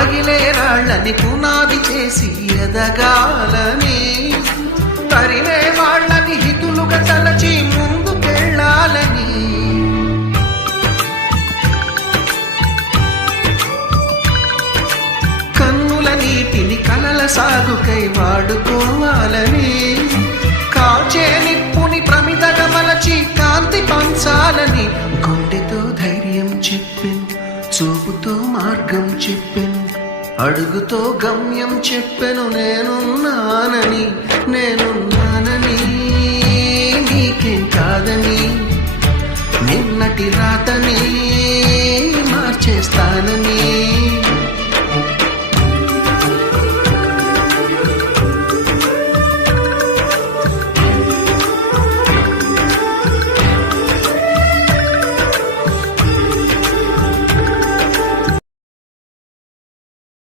రగిలే రాళ్ళని పునాది చేసి ఎదగాలని, తరిమే వాళ్ళని హితులుగా తలచి ముందుకెళ్ళాలని, కన్నుల నీటిని కలల సాగుకై వాడుకోవాలని, కాచే నిప్పుని ప్రమిదగా మలచి కాంతి పంచాలని, గుండెతో ధైర్యం చెప్పెను, చూపుతో మార్గం చెప్పెను, అడుగుతో గమ్యం చెప్పెను, నేనున్నానని నీకేం కాదని, నిన్నటి రాతని మార్చేస్తానని.